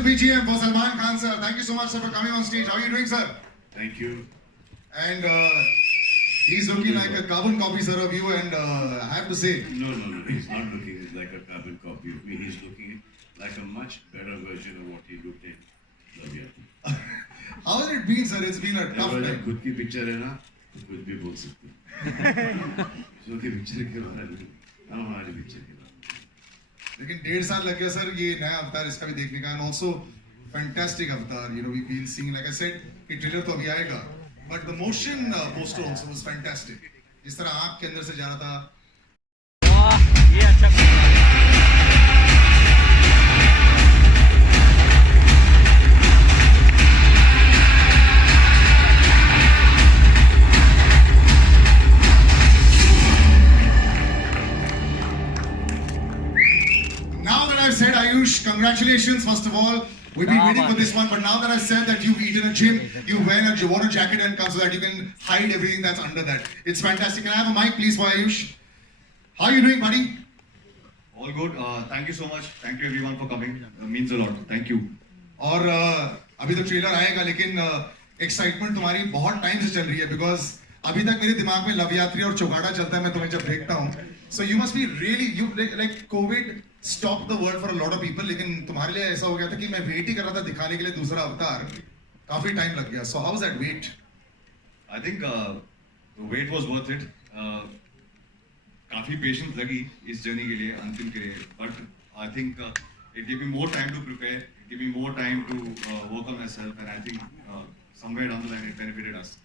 Special BGM for Salman Khan sir. Thank you so much sir for coming on stage. How are you doing sir? Thank you. And he's looking like a carbon copy sir of you, and I have to say. No. He's not looking like a carbon copy of me. He's looking like a much better version of what he looked in Lavya. How has it been sir? It's been a tough time. खुद की picture है ना, तो खुद भी बोल सकते हैं। जो कि पिक्चर के बारे में, हमारी पिक्चर के बारे में। लेकिन 1.5 साल लग गया सर ये नया अवतार इसका भी देखने का, and also fantastic avatar. You know, we've been seeing, like I said, कि ट्रेलर तो अभी आएगा, but the motion poster also was fantastic. जिस तरह आँख के अंदर से जा रहा था. वाह, ये अच्छा. Said Ayush, congratulations first of all. We've been waiting for this one, but now that I've said that you've eaten a gym, you wear a water jacket and come so that you can hide everything that's under that. It's fantastic. Can I have a mic please for Ayush? How are you doing, buddy? All good. Thank you so much. Thank you everyone for coming. Means a lot. Thank you. और अभी तो trailer आएगा, लेकिन excitement तुम्हारी बहुत time से चल रही है, बिकॉज अभी तक मेरे दिमाग में लव यात्री और चौगाड़ा चलता है मैं तुम्हें जब देखता हूँ. So you must be really, you like COVID stopped the world for a lot of people, लेकिन तुम्हारे लिए ऐसा हो गया था कि मैं वेट ही कर रहा था दिखाने के लिए दूसरा अवतार. काफी टाइम लग गया. So how was that wait? I think the wait was worth it. काफी पेशेंस लगी इस जर्नी के लिए, अंतिम के लिए. But I think it gave me more time to prepare. It gave me more time to work on myself, and I think somewhere down the line it benefited us.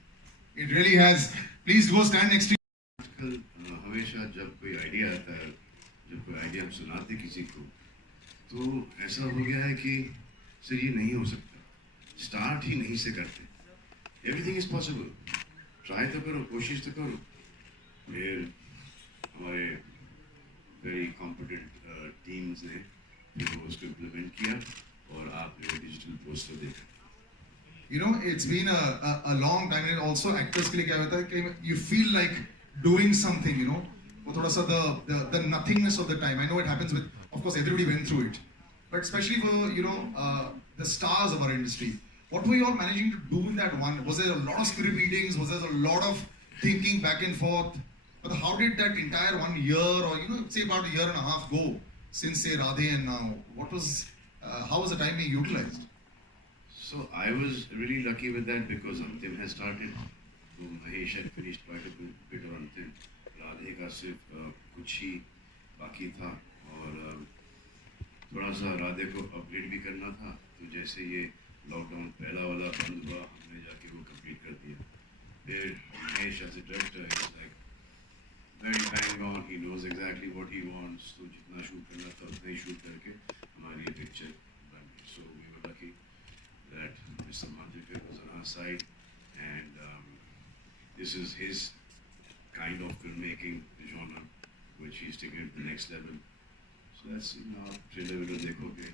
It really has. Please go stand next to. आजकल हमेशा जब कोई idea आता है, जब कोई idea हम सुनाते किसी को, तो ऐसा हो गया है कि सर ये नहीं हो सकता, स्टार्ट ही नहीं से करते. Everything is possible. ट्राई तो करो, कोशिश तो करो. फिर हमारे वेरी कॉम्पिटेंट टीम्स ने फिर उसको इम्प्लीमेंट किया और आपने वो डिजिटल पोस्टर देखा. You know, it's been a long time, and also actors के लिए क्या होता है कि you feel like doing something, you know, वो थोड़ा सा the nothingness of the time. I know it happens with, of course, everybody went through it, but especially for, you know, the stars of our industry. What were you all managing to do in that one? Was there a lot of script readings? Was there a lot of thinking back and forth? But how did that entire 1 year, or you know, say about a year and a half go since say Radhe and now? What was, how was the time being utilized? So I was really lucky with that because Antim has started. So Mahesh had finished quite a bit of Antim. Radhe का सिर्फ कुछ ही बाकी था और थोड़ा सा राधे को upgrade भी करना था. तो जैसे ये लॉकडाउन पहला वाला बंद हुआ, हमने जाके वो कंप्लीट कर दिया. फिर Mahesh as a director is like very bang on. He knows exactly what he wants. तो जितना शूट करना था उतना ही शूट करके हमारी ये पिक्चर बन गई. So we were lucky that Mr. Madhukar was on our side, and this is his kind of filmmaking genre, which he's taken it to the next level. So that's now trailer video देखोगे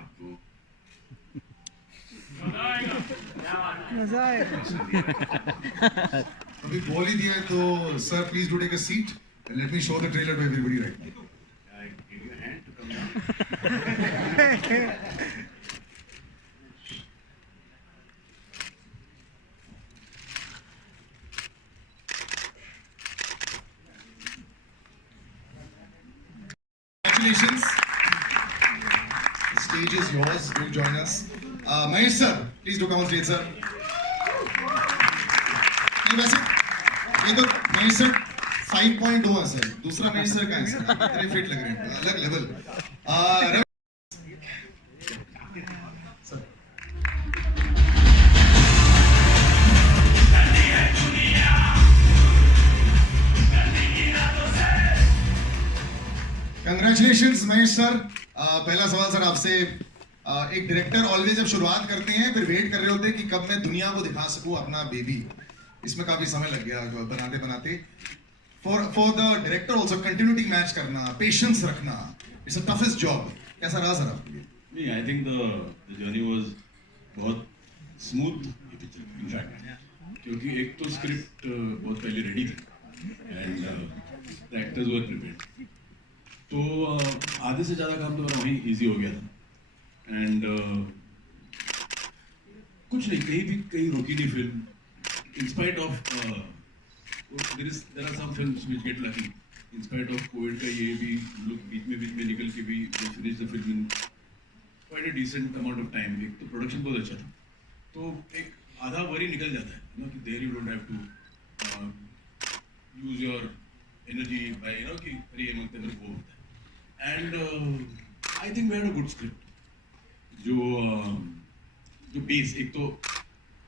आपको मजा आएगा. अभी बोल ही दिया है तो sir, please do take a seat and let me show the trailer to everybody right now. I give you a hand to come down. Congratulations. The stage is yours. Do join us. Mahesh sir, please do come on stage, sir. नहीं वैसे ये तो Mahesh sir 5.0 है sir. दूसरा Mahesh sir का है sir. इतने fit लग रहे हैं, अलग लेवल. Congratulations Mahesh sir. पहला सवाल सर आपसे. एक डायरेक्टर ऑलवेज जब शुरुआत करते हैं फिर वेट कर रहे होते हैं कि कब मैं दुनिया को दिखा सकूं अपना बेबी. इसमें काफी समय लग गया बनाते बनाते. For the director also continuity match करना, पेशेंस रखना, इट्स अ टफेस्ट जॉब. कैसा रहा सर आपके लिए? नहीं, I think the journey was बहुत स्मूथ इनफैक्ट, क्योंकि एक तो स्क्रिप्ट बहुत पहले रेडी थी and the actors were prepared. तो आधे से ज़्यादा काम तो मेरा वहीं ईजी हो गया था एंड कुछ नहीं कहीं रुकी नहीं film in spite of there are some films which get lucky in spite of COVID का ये भी लोग बीच में निकल के भी they finish the film in quite a decent amount of time. एक तो प्रोडक्शन बहुत अच्छा था तो एक आधा वरी निकल जाता है you know कि there you don't have to use your energy by you know कि अरे ये मंगते मेरे को होता है and I think we had a good script जो बेस एक तो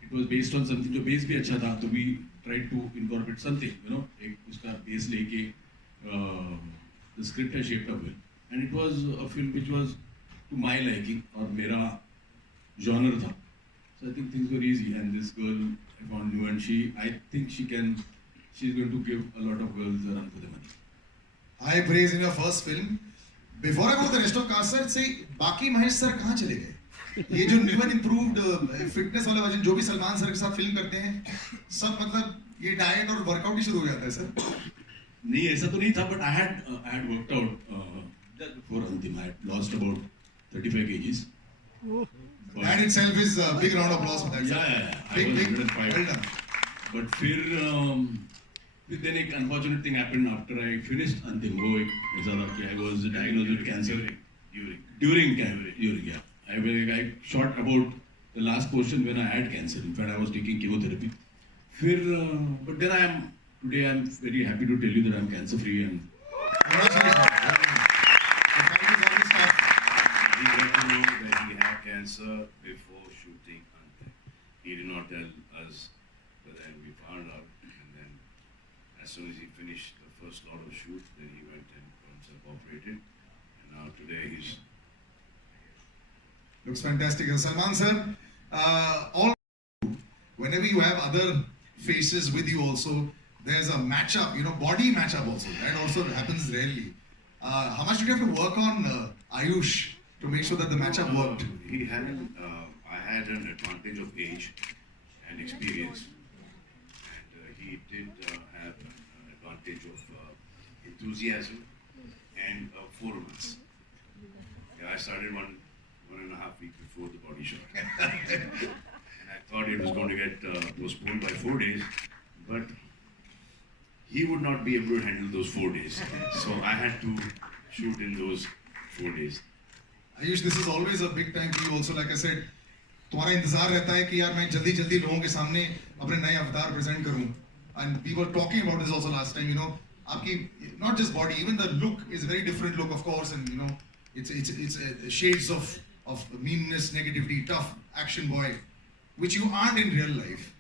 it was based on something जो बेस भी अच्छा था तो we tried to incorporate something you know एक उसका बेस लेके the script has shaped up well and it was a film which was to my liking और मेरा genre था so I think things were easy and this girl I found new and I think she's going to give a lot of girls a run for the money. High praise in your first film. Before I go to the rest of cast, sir, say बाकी Mahesh sir कहाँ चले गए? ये जो new and improved fitness वाला version जो भी Salman sir के साथ फिल्म करते हैं सब मतलब ये डाइट और वर्कआउट ही शुरू हो जाता है सर नहीं ऐसा तो नहीं था but I had worked out just before Antim I had lost about 35 kgs. That itself is a big round of applause for that. Yeah, big, I was big, 105. well done. But फिर then एक unfortunate thing happened after I finished Antim वो एक ऐसा था कि I was diagnosed with cancer during yeah. I shot about the last portion when I had cancer. In fact, I was taking chemotherapy. But then today I am very happy to tell you that I am cancer free and. Congratulations. We got to know that he had cancer before shooting Antim. He did not tell us, but then we found out. And then as soon as he finished the first lot of shoot, then he went and got himself operated. And now today he's Looks fantastic. Salman sir, all whenever you have other faces with you also, there's a matchup, you know, body matchup also. That also happens rarely. How much did you have to work on Ayush to make sure that the matchup worked? He had I had an advantage of age and experience, and he did have an advantage of enthusiasm and 4 months. Yeah, I started one and a half weeks before the body shot, and I thought it was going to get postponed by 4 days, but he would not be able to handle those 4 days, so I had to shoot in those 4 days. Ayush, this is always a big time for you also. Like I said, तुम्हारा इंतजार रहता है कि यार मैं जल्दी जल्दी लोगों के सामने अपने नए अवतार प्रेजेंट करूं. And we were talking about this also last time. You know, आपकी not just body, even the look is a very different look, of course, and you know, it's shades of meanness, negativity, tough action boy, which you aren't in real life.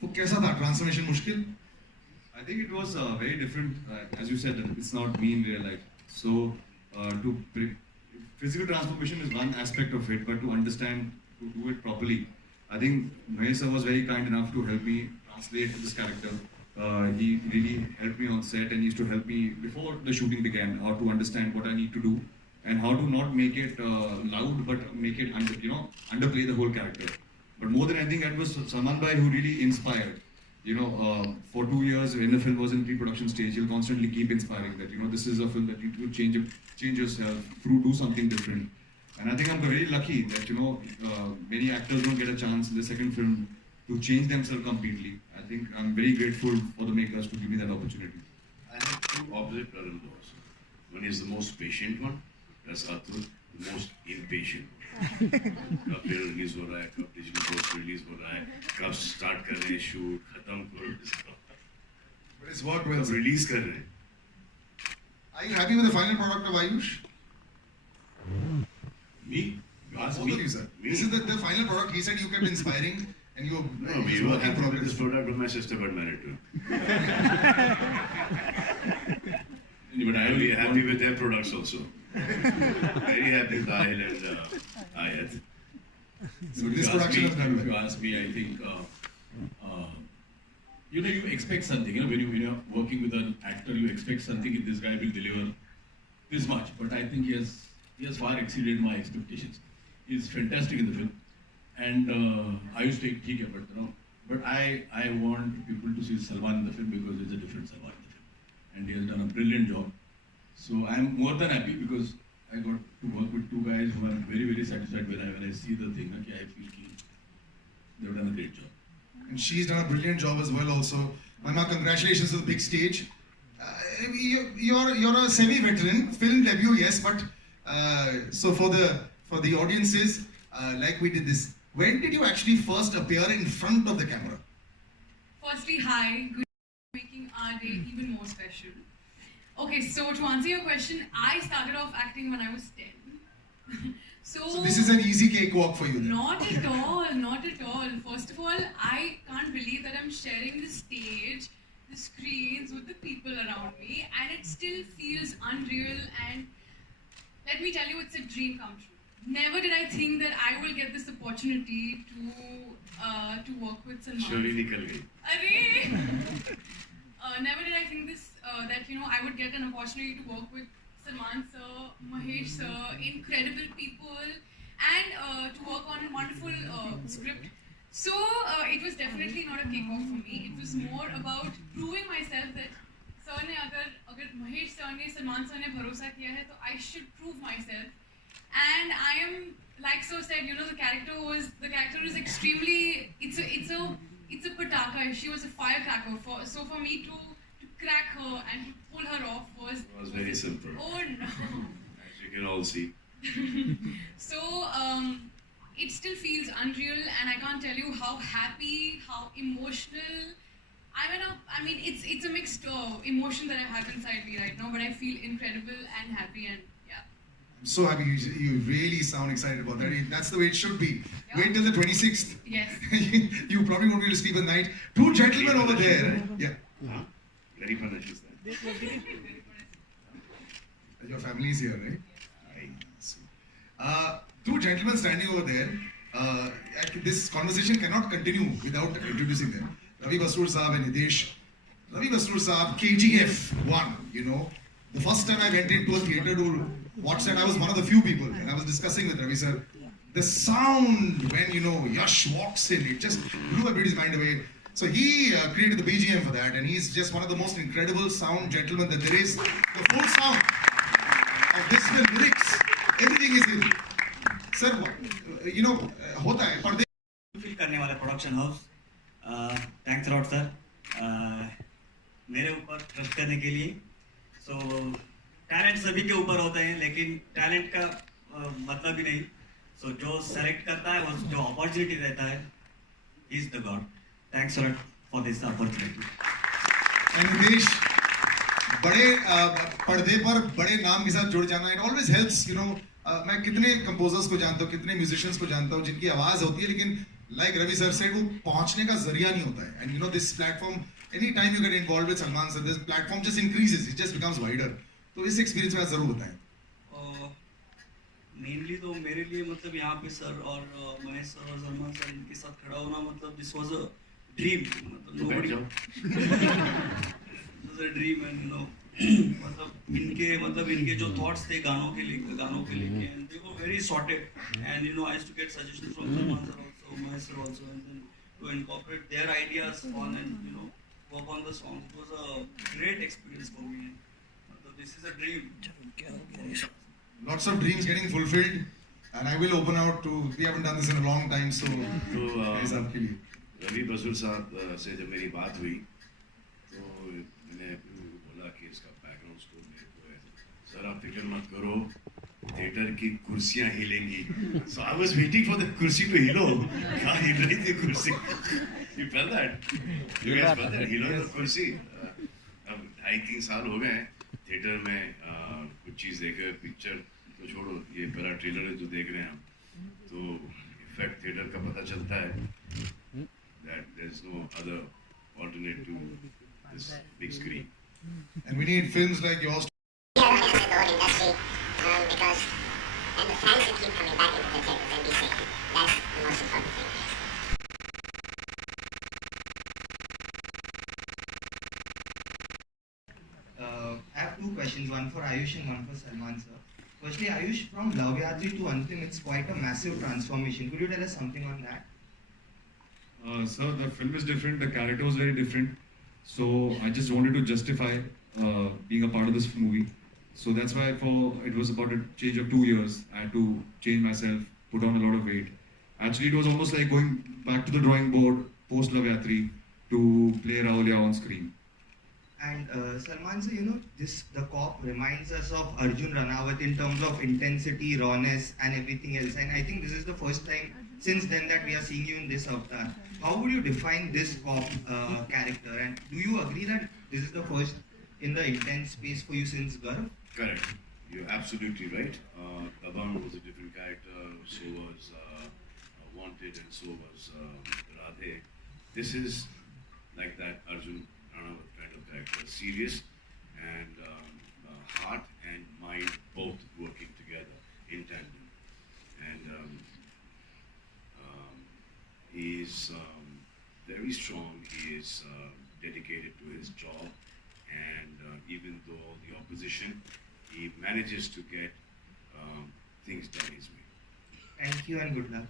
तो कैसा था transformation मुश्किल? I think it was very different. As you said, it's not me in real life. So, physical transformation is one aspect of it, but to understand, to do it properly, I think Mahesh sir was very kind enough to help me translate this character. He really helped me on set and used to help me before the shooting began, or to understand what I need to do and how to not make it loud, but make it underplay the whole character. But more than anything, it was Salman bhai who really inspired. You know, for 2 years when the film was in pre-production stage, he'll constantly keep inspiring that, you know, this is a film that you could change yourself, do something different. And I think I'm very lucky that, you know, many actors don't get a chance in the second film to change themselves completely. I think I'm very grateful for the makers to give me that opportunity. I have 2 opposite brother-in-laws. One is the most patient one, plus Atul, the most impatient. कब trailer release हो रहा है, कब digital post release हो रहा है, कब start कर रहे हैं शूट, खत्म करो इसको, But it's worked well. कब रिलीज कर रहे हैं. Are you happy with the final product of Ayush? Me? You asked Both me? of you, sir. Me? This is the final product. He said you kept inspiring and you No, we were happy with this product, but my sister got married to him. But I We are happy with their products also. Very happy with Dahil and Ayat. So this production has done if you well. ask me, I think, you know, you expect something. You know, when you're working with an actor, you expect something. This guy will deliver this much. But I think he has far exceeded my expectations. He's fantastic in the film, and I used to take it, but I want people to see Salman in the film because it's a different Salman in the film, and he has done a brilliant job. So I'm more than happy because I got to work with two guys who are very, very satisfied when I see the thing. Okay, I feel they've done a great job. And she's done a brilliant job as well also. Mama, congratulations to the big stage. You're a semi-veteran, film debut, yes, but so for the audiences, like we did this, when did you actually first appear in front of the camera? Firstly, hi, good making our day even more special. Okay, so to answer your question, I started off acting when I was 10. So this is an easy cakewalk for you then. Not at all, not at all. First of all, I can't believe that I'm sharing the stage, the screens with the people around me, and it still feels unreal. And let me tell you, it's a dream come true. Never did I think that I will get this opportunity to work with Salman. Surely nikal gayi. Never did I think this that I would get an opportunity to work with Salman sir, Mahesh sir, incredible people, and to work on a wonderful script. So it was definitely not a cakewalk for me. It was more about proving myself that sir ने अगर Mahesh sir ने Salman sir ने भरोसा किया है तो I should prove myself. And I am, like so said, the character is extremely, it's a pataka. She was a firecracker. So for me to crack her and to pull her off was very simple. Oh no. As you can all see. So it still feels unreal, and I can't tell you how happy, how emotional. I mean, it's a mixed emotion that I have inside me right now, but I feel incredible and happy, and yeah. I'm so happy you really sound excited about that. That's the way it should be. Yeah. Wait till the 26th. Yes. You probably won't be able to sleep at night. Two gentlemen over there. Yeah. Very punish is that. Your family is here, right? Two gentlemen standing over there. This conversation cannot continue without introducing them. Ravi Basrur Saab and Nidesh. Ravi Basrur Saab, KGF 1, The first time I went into a theatre to watch that, I was one of the few people, and I was discussing with Ravi sir. The sound when, Yash walks in, it just blew everybody's mind away. So he created the BGM for that, and he's just one of the most incredible sound gentlemen that there is. The full sound of this film, lyrics, everything is in. Sir, होता है पर्दे feel करने वाला production house thanks lot sir मेरे ऊपर trust करने के लिए सो टैलेंट सभी के ऊपर होते हैं लेकिन टैलेंट का मतलब ही नहीं सो जो सेलेक्ट करता है वो जो अपॉर्चुनिटी रहता है is the God thanks lot for this opportunity and देश बड़े पर्दे पर बड़े नाम के साथ जुड़ जाना इट ऑलवेज हेल्प्स मैं कितने कंपोजर्स को जानता हूँ कितने म्यूजिशियंस को जानता हूँ जिनकी आवाज होती है लेकिन लाइक रवि सर से वो पहुंचने का जरिया नहीं होता है and this platform any time you get involved with Salman sir this platform just increases it just becomes wider तो इस एक्सपीरियंस में जरूर बताएं मेनली तो मेरे लिए मतलब यहाँ पे सर और महेश सर और सलमान सर इनके साथ खड़ा होना मतलब दिस वाज अ ड्रीम मतलब ड्रीम एंड मतलब इनके जो थॉट्स थे गानों के लिए and they were very sorted and I used to get suggestions from Salman sir also Mahesh sir also and then to incorporate their ideas on and work on the song. It was a great experience for me. This is a dream. Lots of dreams getting fulfilled and I will open out to we haven't done this in a long time so guys आपके लिए रवि बसरूर साहब से जब मेरी बात हुई तो मैंने बोला कि इसका बैकग्राउंड स्कोर मेरे को है सर आप फिक्र मत करो थिएटर की कुर्सियां हिलेंगी so I was waiting for the कुर्सी टू हिलो क्या हिल रही थी कुर्सी you felt that you guys felt that हिलो द कुर्सी अब 2.5-3 साल हो गए थिएटर में कुछ चीज देखे पिक्चर तो छोड़ो ये पहला ट्रेलर है जो देख रहे हैं हम तो इफेक्ट थिएटर का पता चलता है that there's no other alternate to this big screen. And we need films like yours. Yeah, the whole industry because and the fans will keep coming back into the theaters and be saying that's the most important thing. I have two questions, one for Ayush and one for Salman sir. Firstly, Ayush, from Love Yatri to Antim, it's quite a massive transformation. Could you tell us something on that? Sir, the film is different, the character was very different. So I just wanted to justify being a part of this movie. So that's why it was about a change of 2 years. I had to change myself, put on a lot of weight. Actually, it was almost like going back to the drawing board post Lavyatri to play Rahulia on screen. And Salman sir, the cop reminds us of Arjun Ranawat in terms of intensity, rawness, and everything else. And I think this is the first time since then that we are seeing you in this avatar. How would you define this cop character? And do you agree that this is the first in the intense space for you since Garv? Correct. You're absolutely right. Dabang was a different character, so was Wanted, and so was Radhe. This is like that Arjun Ranawat kind of character, serious and heart and mind both working together in tandem. And he is very strong. He is dedicated to his job, and even though the opposition, he manages to get things done his way. Thank you and good luck.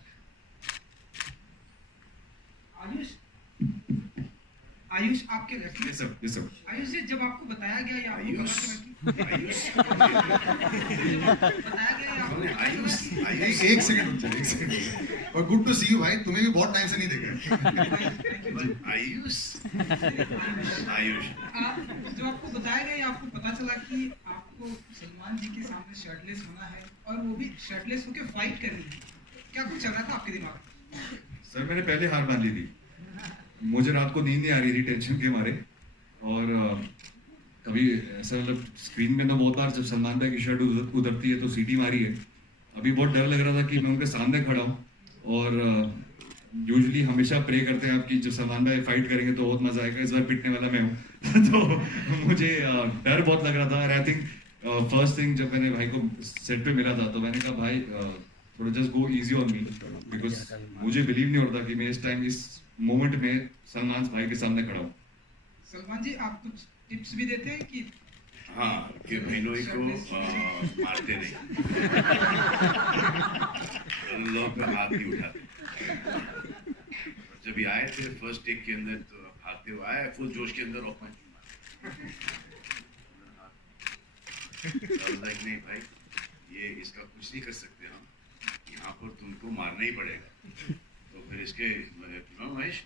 Ayush आपके reference Yes sir, yes sir. Ayush ji जब आपको बताया गया या आपको आयुष आयुष बताया गया या आपको आयुष आयुष एक सेकंड रुक जाओ, एक सेकंड। और गुड टू सी यू भाई, तुम्हें भी बहुत टाइम से नहीं देखा। आयुष आयुष जो आपको बताया गया या आपको पता चला कि आपको सलमान जी के सामने शर्टलेस होना है और वो भी शर्टलेस होकर फाइट करनी है, क्या कुछ चल रहा था आपके दिमाग में? सर मैंने पहले हार मान ली थी। मुझे रात को नींद नहीं आ रही थी टेंशन के मारे, और कभी ऐसा मतलब स्क्रीन में ना बहुत बार जब सलमान भाई की शर्ट उतरती है तो सीटी मारी है। अभी बहुत डर लग रहा था कि मैं उनके सामने खड़ा हूँ, और यूजुअली हमेशा प्रे करते हैं आप कि जब सलमान भाई फाइट करेंगे तो बहुत मजा आएगा, इस बार पिटने वाला मैं हूँ। तो मुझे डर बहुत लग रहा था। आई थिंक फर्स्ट थिंग जब मैंने भाई को सेट पे मिला था तो मैंने कहा भाई थोड़ा just go easy on me, because मुझे बिलीव नहीं होता कि मैं इस टाइम इस मोमेंट में सलमान भाई के सामने खड़ा हूँ। सलमान जी आप कुछ टिप्स भी देते हैं कि हाँ कि बहनों को मारते नहीं, लोग पे हाथ नहीं उठाते। जब ये आए थे फर्स्ट टेक के अंदर तो भागते हुए आए फुल जोश के अंदर और लाइक नहीं भाई ये इसका कुछ नहीं कर सकते हम, यहाँ पर तुमको मारना ही पड़ेगा। तो फिर इसके महेश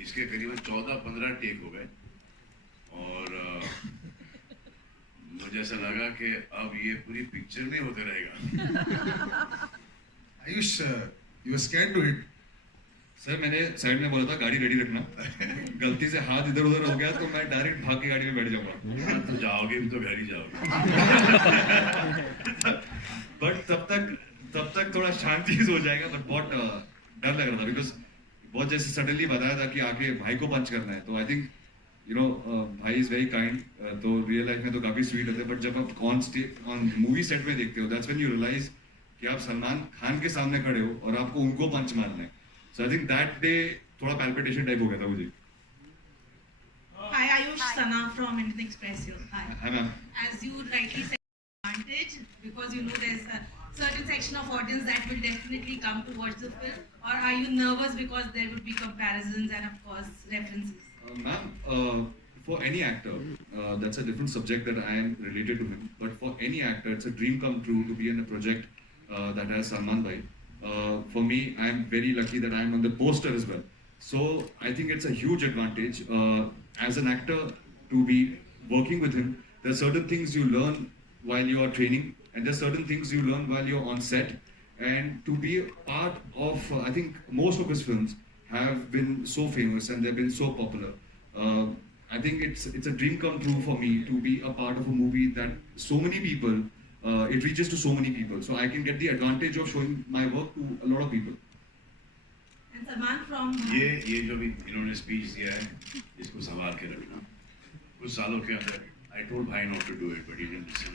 इसके करीबन 14-15 टेक हो गए, और मुझे ऐसा लगा कि अब ये पूरी पिक्चर में होते रहेगा। Ayush, you were scared to hit. Sir मैंने साइड में बोला था गाड़ी रेडी रखना, गलती से हाथ इधर उधर हो गया तो मैं डायरेक्ट भाग के गाड़ी में बैठ जाऊंगा। हाँ तो जाओगे भी तो घर ही जाओगे। बट तब तक थोड़ा शांति हो जाएगा, बट बहुत डर लग रहा था बिकॉज बहुत जैसे सडनली बताया था कि आके भाई को पंच करना है। तो आई थिंक भाई इज वेरी काइंड, तो रियल लाइफ में तो काफी स्वीट होते हैं, बट जब आप ऑन मूवी सेट में देखते हो दैट्स व्हेन यू रियलाइज कि आप सलमान खान के सामने खड़े हो और आपको उनको पंच मारना है। सो आई थिंक दैट डे थोड़ा पैल्पिटेशन टाइप हो गया था मुझे। Hi, Ayush Sana from Indian Express here. Hi ma'am. As you rightly said, advantage because you know there's a certain section of audience that will definitely come to watch the film, or are you nervous because there would be comparisons and of course references? Ma'am, for any actor, that's a different subject that I am related to him. But for any actor, it's a dream come true to be in a project that has Salman bhai. For me, I am very lucky that I am on the poster as well. So I think it's a huge advantage as an actor to be working with him. There are certain things you learn while you are training, and there are certain things you learn while you're on set. And to be a part of, I think most of his films have been so famous and they've been so popular. I think it's a dream come true for me to be a part of a movie that so many people, it reaches to so many people. So I can get the advantage of showing my work to a lot of people. And Salman from ये जो भी इन्होंने speech दिया है इसको संभाल के रखना। कुछ सालों के अंदर I told Bhai not to do it, but he didn't listen.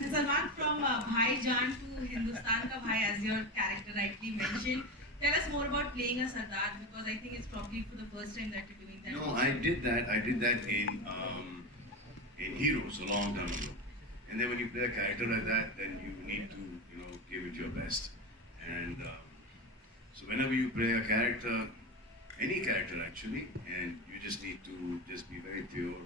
And Salman from Bhai Jaan to Hindustan Ka Bhai, as your character rightly mentioned. Tell us more about playing a Sardar, because I think it's probably for the first time that you're doing that. No, I did that. I did that in Heroes a long time ago. And then when you play a character like that, then you need to give it your best. And so whenever you play a character, any character actually, and you just need to just be very pure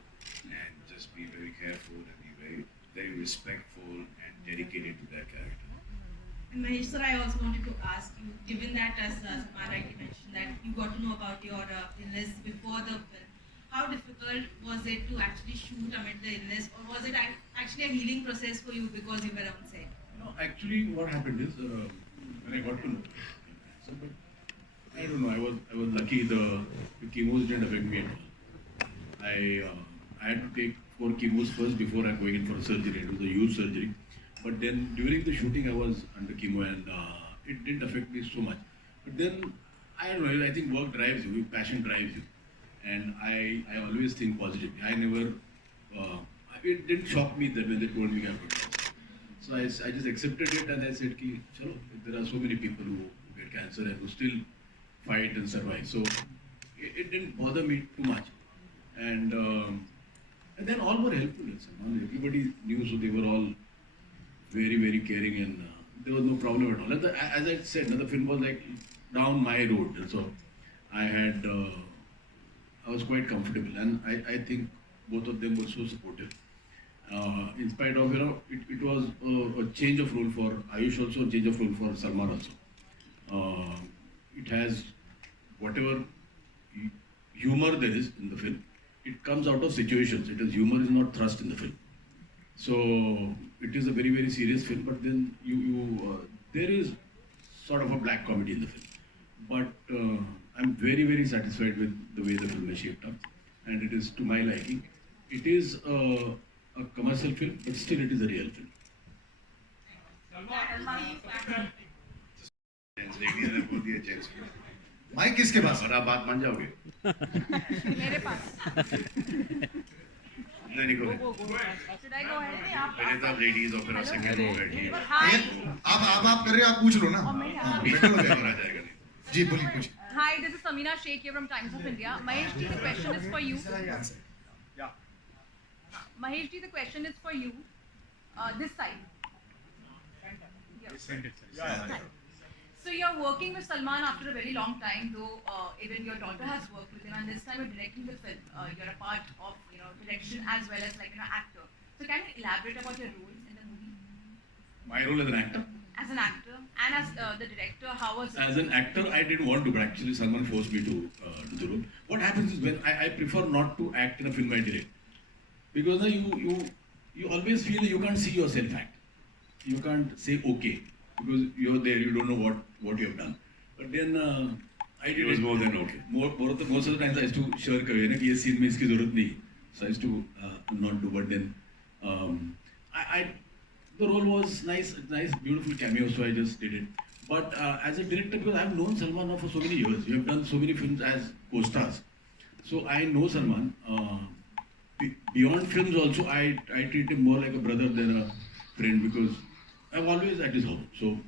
and just be very careful and be very respectful and dedicated to that character. And Mahesh sir, I also wanted to ask you, given that as Samar rightly mentioned that you got to know about your illness before the film, how difficult was it to actually shoot amid the illness, or was it actually a healing process for you because you were on set? No, actually, what happened is when I got to know, I don't know. I was lucky. The chemos didn't affect me at all. I had to take 4 chemos first before I going in for surgery. It was a huge surgery. But then during the shooting, I was under chemo and it didn't affect me so much. But then, I don't know, I think work drives you, passion drives you. And I always think positively. I never, it didn't shock me that when they told me I got cancer. So I just accepted it and I said, ki, chalo, there are so many people who get cancer and who still fight and survive. So it didn't bother me too much. And then all were helpful. Everybody knew, so they were all very, very caring, and there was no problem at all. And as I said, the film was like down my road, and so I was quite comfortable, and I think both of them were so supportive. In spite of, it was a change of role for Ayush, also a change of role for Salman also. It has whatever humor there is in the film, it comes out of situations. Humor is not thrust in the film. So it is a very, very serious film, but then there is sort of a black comedy in the film. But I'm very, very satisfied with the way the film is shaped up, and it is to my liking. It is a commercial film, but still it is a real film. Mic किसके पास? और आप बात मान जाओगे? मेरे पास। नहीं Nikolay. Should I go ahead? पहले तो आप ladies और फिर आप second हो बैठिए। आप कर रहे हैं, आप पूछ लो ना। बेटर हो जाएगा। जी बोलिए पूछिए। Hi, this is Samina Sheikh here from Times of India. Mahesh ji, the question is for you. Mahesh ji, the question is for you. This side. Yeah. So you're working with Salman after a very long time, though even your daughter has worked with him, and this time you're directing the film. You're a part of direction as well as actor. So can you elaborate about your roles in the movie? My role as an actor? As an actor and as the director, how was it? As an actor, I didn't want to, but actually Salman forced me to do the role. What happens is when I prefer not to act in a film I direct, because you always feel you can't see yourself act. You can't say okay because you're there, you don't know what you have done. But then I did. It was more than okay. Most of the times I used to shirk away. Na, ye scene mein iski zarurat nahi. So I used to not do. But then the role was nice, beautiful cameo. So I just did it. But as a director, because I've known Salman now for so many years, we have done so many films as co-stars. So I know Salman. Beyond films also, I treat him more like a brother than a friend because I'm always at his house. So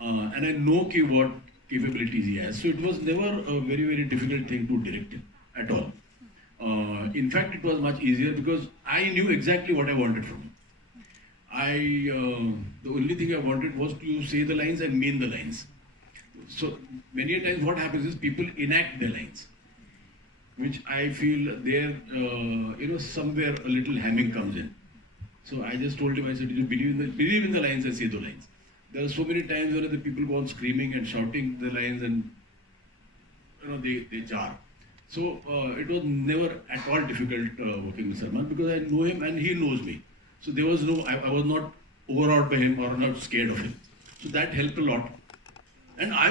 and I know what capabilities he has. So it was never a very, very difficult thing to direct him at all. In fact, it was much easier because I knew exactly what I wanted from him. The only thing I wanted was to say the lines and mean the lines. So many times what happens is people enact their lines, which I feel there, somewhere a little hamming comes in. So I just told him, I said, you believe in the lines and say the lines. There are so many times where the people go on screaming and shouting the lines and they jar. So it was never at all difficult working with Salman because I know him and he knows me. So there was I was not overawed by him or not scared of him. So that helped a lot. And I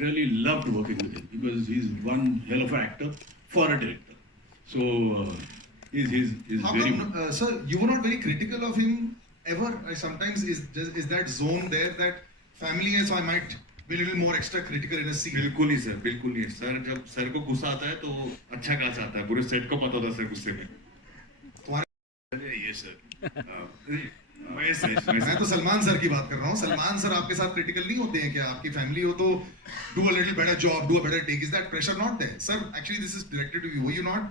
really loved working with him because he's one hell of an actor for a director. So he's How very come, sir, you were not very critical of him ever? Sometimes is that zone there that family है, so I might be a little more extra critical in a scene. बिल्कुल ही sir, बिल्कुल ही sir. जब sir को गुस्सा आता है तो अच्छा खासा आता है. पूरे सेट को पता होता है सर गुस्से में. ये सर. मैं तो सलमान सर की बात कर रहा हूँ. सलमान सर आपके साथ क्रिटिकल नहीं होते हैं क्या? आपकी फैमिली हो तो do a little better job, do a better take. Is that pressure not there? Sir, actually this is directed to you. Were you not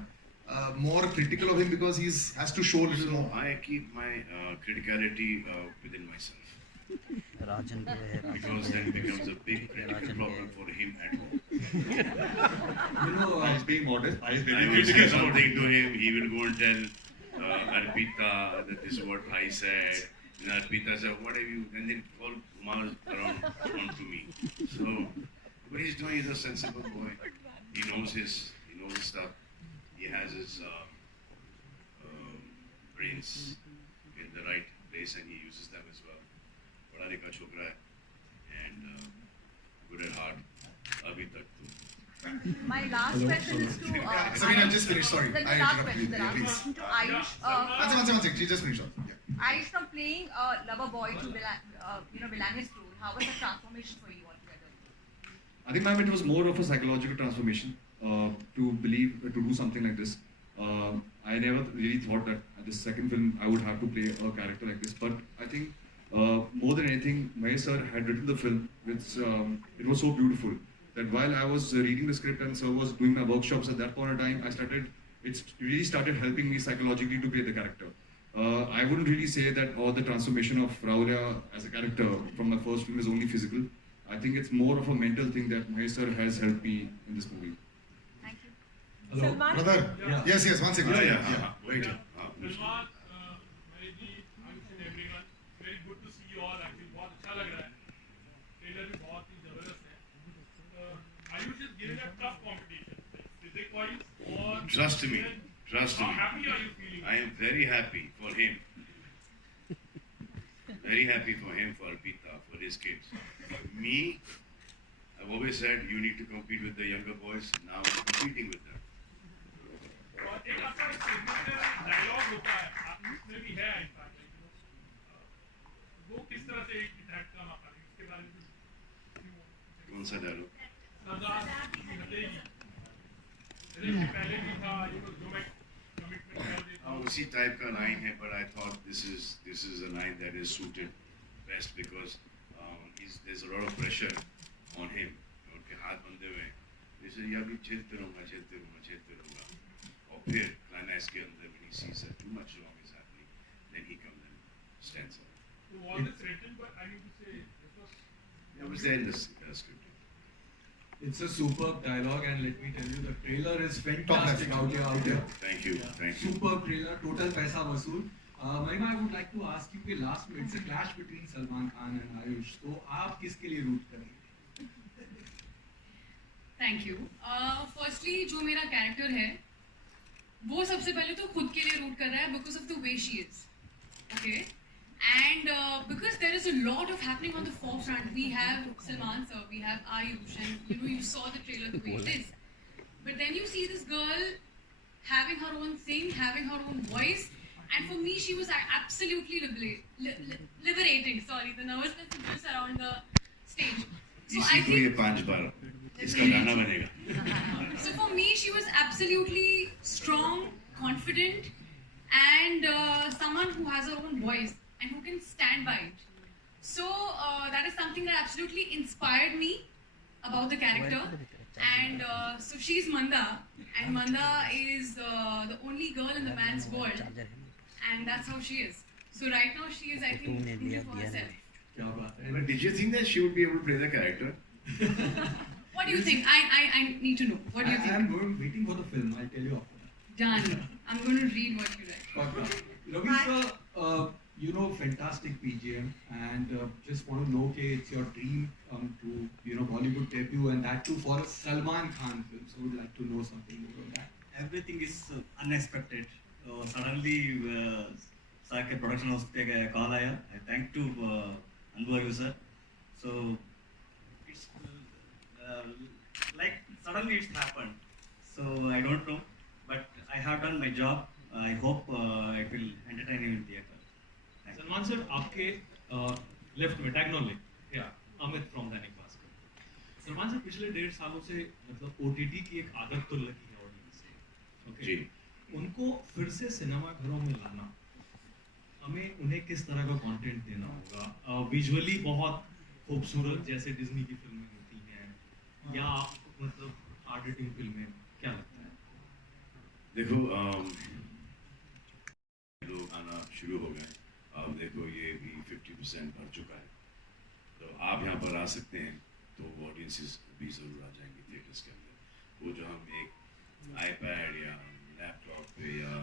more critical of him because he has to show a little more? I keep my criticality within myself. Because then it becomes a big critical problem for him at home. He's being modest. He's I very will say critical. something to him, he will go and tell Arpita that this is what I said. And Arpita said, what have you? And then all Kumar around onto me. So, what he's doing is a sensible boy. He knows his stuff. He has his brains in the right place and he uses them as well. Bada likha chokra hai and good at heart. Abhi tak to. My last question is to Sabina, just finish. Sorry, the I last interrupted you. question, the last Please. question to Ayush. One second. She just finished up. Yeah. Ayush, from playing a lover boy to Villainous role, how was the transformation for you altogether? I think, ma'am, it was more of a psychological transformation to do something like this. I never really thought that at the second film I would have to play a character like this. But I think more than anything, Mahesh sir had written the film. It was so beautiful that while I was reading the script and sir was doing my workshops at that point of time, it really started helping me psychologically to play the character. I wouldn't really say that the transformation of Raulia as a character from the first film is only physical. I think it's more of a mental thing that Mahesh sir has helped me in this movie. Thank you. Hello. Salman? Brother. Yeah. Yes. One second. Yeah. Wait. Salman Mary Ayush and everyone very good to see you all actually बहुत अच्छा लग रहा है trailer भी बहुत ही जबरदस्त है Ayush is giving a tough competition physique wise और Trust me. How happy are you feeling? I am very happy for him. Very happy for him, for Arpita, for his kids. Me, I've always said you need to compete with the younger boys. Now I'm competing with them. और एक आपका signature dialogue होता है आप उसमें भी है in fact वो किस तरह से इंटरैक्ट करना पड़ेगा इसके बारे में कौन सा डायलॉग? सरदार की हटेगी इससे पहले भी था जो मैं कमिटमेंट कर देता हूं उसी टाइप का लाइन है, but I thought this is a line that is suited best because there's a lot of pressure on him. उनके हाथ बंधे हुए हैं. जैसे ये अभी झेलते रहूँगा. और फिर क्लाइमैक्स के अंदर when he sees that too much wrong is happening, then he comes and stands up. So was this written, but I need to say It was there in the script. It's a superb dialogue, and let me tell you, the trailer is fantastic out here. Thank you. Superb trailer, total paisa vasool. Mahima, I would like to ask you कि last में it's a clash between Salman Khan and Ayush. तो आप किसके लिए root करेंगे? Thank you. Firstly जो मेरा character है वो सबसे पहले तो खुद के लिए रूट कर रहा है because of the way she is. Okay and because there is a lot of happening on the forefront. We have Salman sir, we have Ayush, and you saw the trailer the way it is. But then you see this girl having her own thing, having her own voice, and for me she was absolutely liberating. Sorry, the nervousness is just around the stage. So I इसी को ये think 5 बार इसका गाना बनेगा. so for me, she was absolutely strong, confident, and someone who has her own voice and who can stand by it. So that is something that absolutely inspired me about the character. And so she's Manda, and Manda is the only girl in the man's world, and that's how she is. So right now she is, I think, thinking for herself. But did you think that she would be able to play the character? What do you think? I need to know. What do you think? I'm waiting for the film. I'll tell you after that. Done. I'm going to read what you write. Ravi sir, fantastic PGM, and just want to know that it's your dream to Bollywood debut, and that too for a Salman Khan film. So would like to know something more on that. Everything is unexpected. Suddenly, sir के production house पे call आया. I thank to Anbu sir. So it's like suddenly it's happened. So I don't know, but I have done my job. I hope it will entertain you in theatre. Salman sir आपके left में टैगनोले या Amit from Dainik Bhaskar. Salman sir पिछले 1.5 सालों से मतलब OTT की एक आदत तो लगी है ऑडियंस से. ओके उनको फिर से सिनेमा घरों में लाना, हमें उन्हें किस तरह का कंटेंट देना होगा? विजुअली बहुत खूबसूरत जैसे डिज्नी की फिल्में होती हैं, या मतलब हार्ड हिटिंग फिल्में, क्या लगता है? देखो लोग आना शुरू हो गए. अब देखो ये भी 50% भर चुका है. तो आप यहाँ पर आ सकते हैं तो ऑडियंसेस भी ज़रूर आ जाएंगे थिएटर्स के अंदर। वो जो हम एक आईपैड या लैपटॉप पे या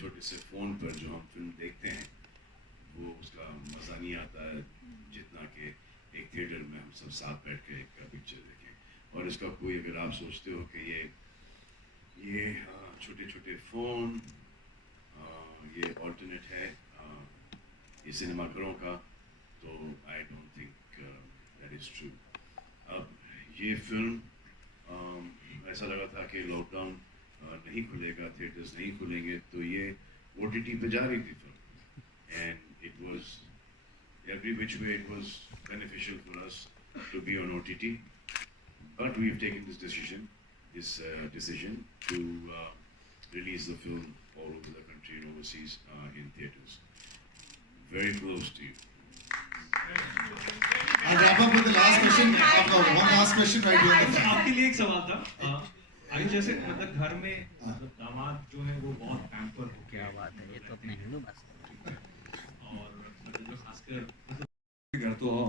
छोटे से फ़ोन पर जो हम फिल्म देखते हैं, वो उसका मज़ा नहीं आता है जितना कि एक थिएटर में हम सब साथ बैठ के एक पिक्चर देखें। और इसका कोई, अगर आप सोचते हो कि ये छोटे छोटे फ़ोन ये ऑल्टरनेट है ये सिनेमाघरों का, तो I don't think that is true. अब ये फिल्म ऐसा लगा था कि लॉकडाउन नहीं खुलेगा, थिएटर्स नहीं खुलेंगे, तो ये OTT पे जा रही थी film, and it was every which way it was beneficial for us to be on OTT, but we've taken this decision to release the film all over the country and overseas in theaters. Very close to you. I'll wrap up with the last question. One last question right here. आपके लिए एक सवाल था। आयु जैसे मतलब घर में मतलब दामाद जो है वो बहुत पैम्पर हो गया, बात है ये तो अपने हिंदू भाषा और मतलब जो खासकर घर तो आओ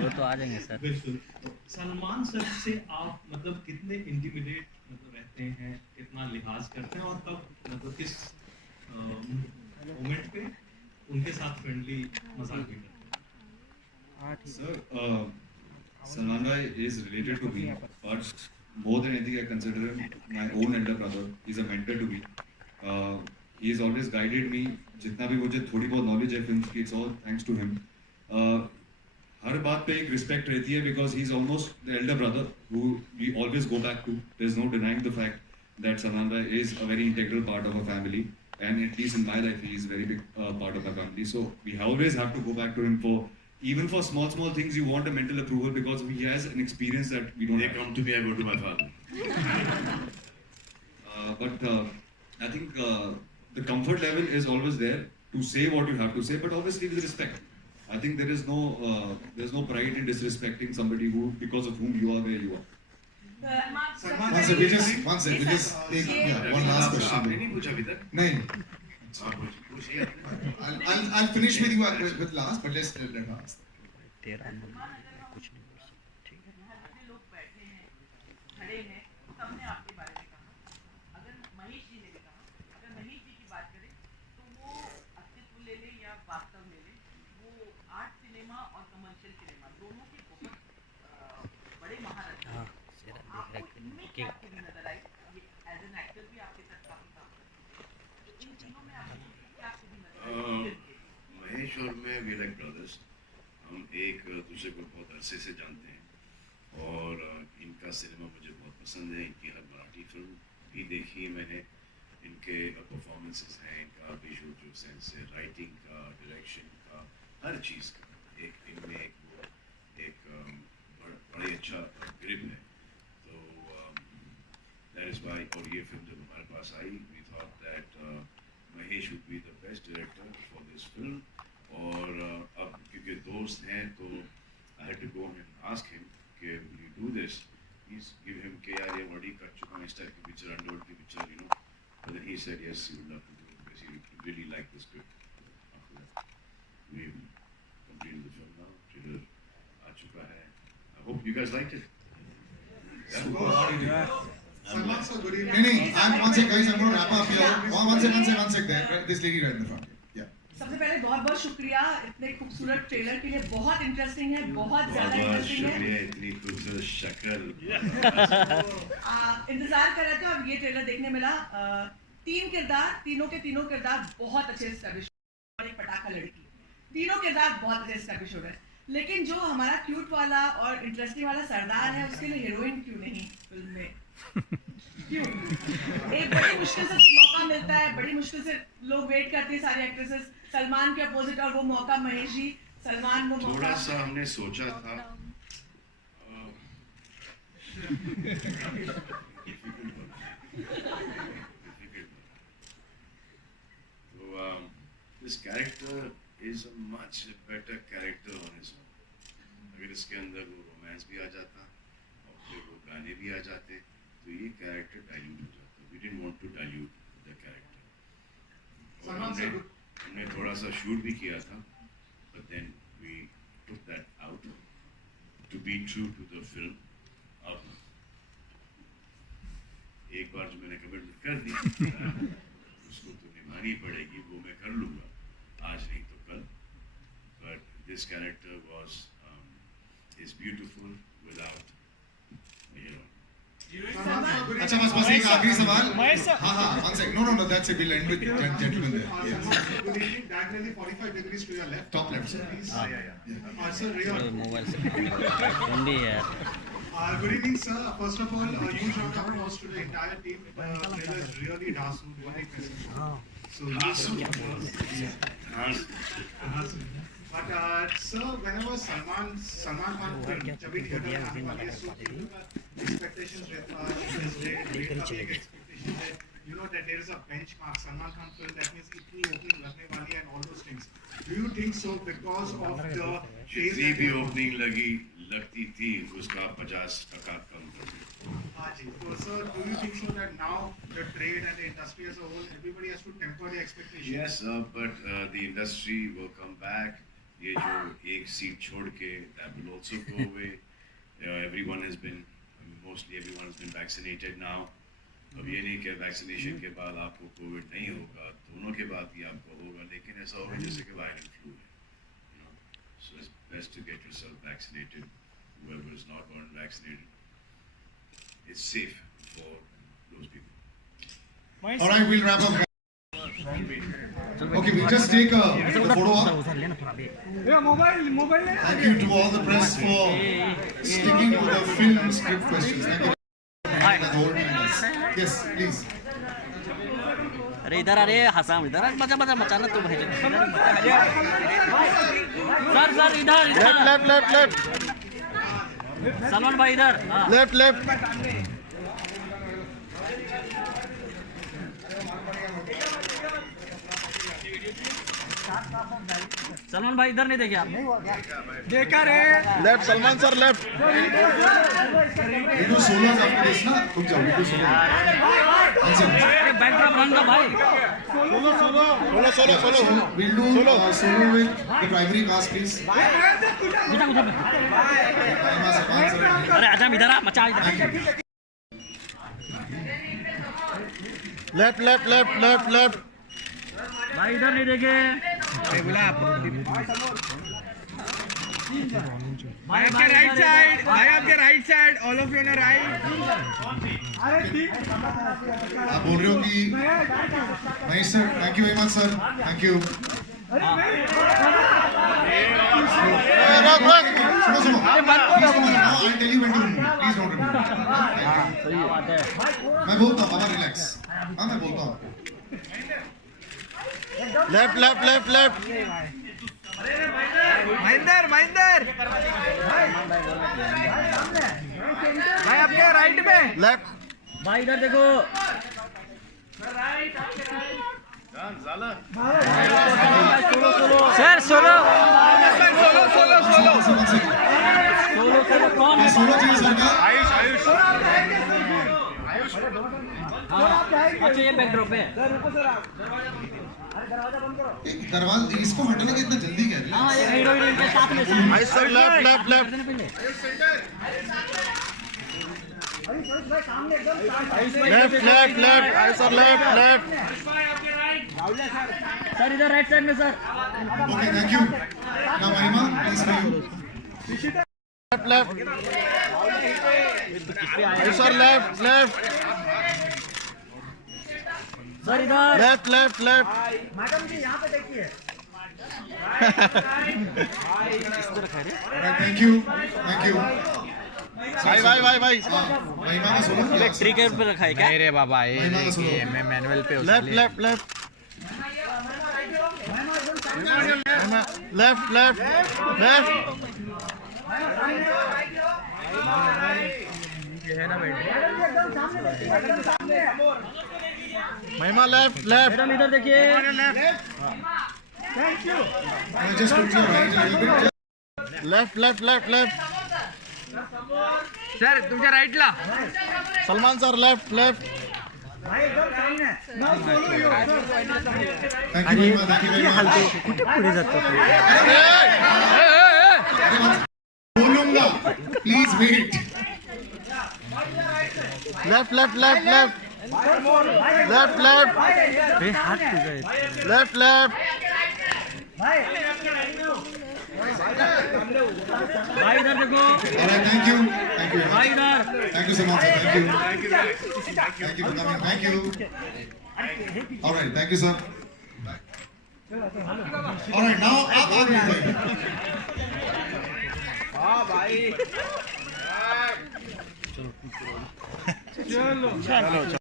वो तो आ जाएंगे सर। बिल्कुल। तो सलमान सर से आप मतलब कितने इंटिमिडेट मतलब रहते हैं, कितना लिहाज करते हैं और कब मतलब किस मोमेंट पे उनके साथ फ्रेंडली मजाक भी करते हैं? Sir, Salman Bhai is related to me, but more than anything, I consider him my own elder brother. He's a mentor to me. He has always guided me. जितना भी मुझे थोड़ी बहुत knowledge है films की, it's all thanks to him. हर बात पे एक respect रहती है because he's almost the elder brother who we always go back to. There's no denying the fact that Salman Bhai is a very integral part of our family, and at least in my life, he is a very big part of our family. So we always have to go back to him for. Even for small things, you want a mental approval because he has an experience that we don't. They come to me, I go to my father. But I think the comfort level is always there to say what you have to say, but obviously with respect. I think there's no pride in disrespecting somebody who, because of whom you are where you are. One second, we just take one last question. आपने नहीं पूछा अभी तक? नहीं. I'll finish with you with last, but let's let her ask. तेरा कुछ नहीं बोल सकते, ठीक है? जितने लोग बैठे हैं, खड़े हैं, सबने आपके बारे में कहा। अगर महेश जी ने भी कहा, अगर महेश जी की बात करें, तो वो अस्तित्व ले ले या वास्तव ले ले, वो आर्ट सिनेमा और कमर्शियल सिनेमा दोनों के बहुत बड़े महारथ हैं। आपको इनमें क्या खूबी नजर आई? एज एन एक्टर भी आपके साथ काफी काम करते हैं। तो इन तीनों में आपको क्या खूबी नजर आई? महेश और मैं वी लाइक ब्रदर्स। हम एक दूसरे को बहुत अरसे से जानते हैं और इनका सिनेमा मुझे बहुत पसंद है। इनकी हर मराठी फिल्म भी देखी मैंने। इनके परफॉर्मेंसेस हैं, इनका विजुअल जो सेंस है, राइटिंग का, डायरेक्शन का, हर चीज़ का एक इनमें एक बड़ी अच्छा ग्रिप है। तो दैट इज़ वाई। और ये फिल्म जब हमारे पास आई, we thought that Mahesh would be the best director for this film. और अब क्योंकि दोस्त हैं तो I had to go and ask him कि will you do this, please give him के यार ये ऑलरेडी कर चुका हूं इस टाइप की पिक्चर, अंडरवर्ल्ड की picture, you know. But then he said yes he would love to do it because he really like the script. After that we completed the film now, trailer आ चुका है। I hope you guys like it. Salman sir, good evening. No, one sec guys, I'm going to wrap up here. One sec there. This lady right in the front. सबसे पहले बहुत बहुत शुक्रिया इतने खूबसूरत ट्रेलर के लिए। बहुत इंटरेस्टिंग है, बहुत ज्यादा इंटरेस्टिंग है। इतनी खूबसूरत शक्ल। इंतजार कर रहे थे, अब ये ट्रेलर देखने मिला। तीनों के तीनों किरदार बहुत अच्छे एस्टैब्लिश और एक पटाखा लड़की, तीनों किरदार बहुत अच्छे एस्टैब्लिश हो रहे हैं। लेकिन जो हमारा क्यूट वाला और इंटरेस्टिंग वाला सरदार है, उसके लिए हीरोइन क्यों नहीं फिल्म में? क्यों? एक बड़ी मुश्किल से मौका मिलता है, बड़ी मुश्किल से लोग वेट करते हैं सारी एक्ट्रेसेस, सलमान के अपोजिट, और वो मौका महेश जी, सलमान वो मौका। थोड़ा सा हमने सोचा था तो this character is a much better character on his own. अगर इसके अंदर वो रोमांस भी आ जाता और फिर वो गाने भी आ जाते तो ये कैरेक्टर डाइल्यूट हो जाता। We didn't want to dilute the character. और हमने थोड़ा सा शूट भी किया था, but then we took that out to be true to the film. अब एक बार जो मैंने कमिटमेंट कर दी उसको तो निभानी पड़ेगी, वो मैं कर लूँगा, आज नहीं तो कल. But this character is beautiful without, you know. अच्छा बस एक आखिरी सवाल. हाँ, one second. No, that's it. We'll end with gentleman there. Yes. Good evening. Diagonally 45 degrees to your left. Top left, sir. Please. Sir, mobile से ठंडी है यार. Good evening, sir. First of all, a huge round of applause to the entire team. Trailer is really Dasu, very impressive. So, but sir, whenever Salman Khan film, जब भी theater में आने वाली है, so expectations रहता है, public expectations है, you know that there is a benchmark. Salman Khan film, that means इतनी opening लगने वाली है and all those things. Do you think so because of the जितनी भी opening लगती थी उसका 50% कम कर दिया. हाँ जी. So sir, do you think so that now the trade and the industry as a whole, everybody has to temper their expectations? Yes, but the industry will come back. ये जो एक सीट छोड़ के that will also go away. Mostly everyone has been vaccinated now. अब ये नहीं कि vaccination के बाद आपको कोविड नहीं होगा, दोनों के बाद ही आपको होगा, लेकिन ऐसा होगा जैसे कि वायरल फ्लू है. So it's best to get yourself vaccinated. Whoever is not gotten vaccinated, it's safe for those people. All right, we'll wrap up. Okay, we'll just take the photo up. Thank you to all the press for sticking to the film script questions. Thank you. Yes, please. अरे इधर अरे हंसा इधर मजा मचाना तुम है. Sir इधर left Salman भाई इधर लेफ्ट सलमान भाई इधर नहीं देखे आप? देखा रे. Left Salman sir left. We do solos after this, na? रुक जाओ, we do solos. अरे बैकड्रॉप रन दो भाई. Solo. We'll do solo with the primary cast, please. अरे आजा इधर आ मचा इधर. लेफ्ट भाई इधर नहीं देखे. भाई आपके right side all of you on right. आप बोल रहे हो कि नहीं sir. Thank you very much sir. Thank you. सुनो. I tell you when to move. Please don't remove. मैं बोलता हूँ बाबा रिलैक्स. हाँ मैं बोलता हूँ. लेफ्ट महेंद्र भाई आपके राइट में. लेफ्ट भाई इधर देखो. सर सोलो कौन है? सोलो चाहिए सर का. अच्छा ये बैकड्रॉप है. दरवाजा इसको हटाने के इतना जल्दी क्या? हाँ ये हीरोइन के साथ में. भाई सर लेफ्ट. आई सर लेफ्ट. सर इधर राइट साइड में sir. Okay thank you. Now Mahima please for you. Left. Sir left. Sir इधर लेफ्ट. मैडम जी यहाँ पे देखिए. Thank you. भाई महिमा का सोलो ट्रिगर पे रखा है क्या? नहीं रे बाबा ये मैं मैनुअल पे लेफ्ट. महिमा लेफ्ट. मैडम इधर देखिए. Thank you. Just put your right a little bit. Left. Sir तुमच्या राईटला. Salman sir left. भाई एकदम सामने. Thank you महिमा. Thank you very much. कुठे पुढे जातो? बोलूंगा आऊंगा. Please wait. Left, left, left, left. Left, left. Left, left. भाई इधर देखो. Alright, thank you. Thank you. भाई इधर. Thank you so much. Sir. Thank you. Thank you for coming. Thank you. Alright, thank you, sir. Alright, now आप आगे बढ़िए. हाँ भाई. चलो.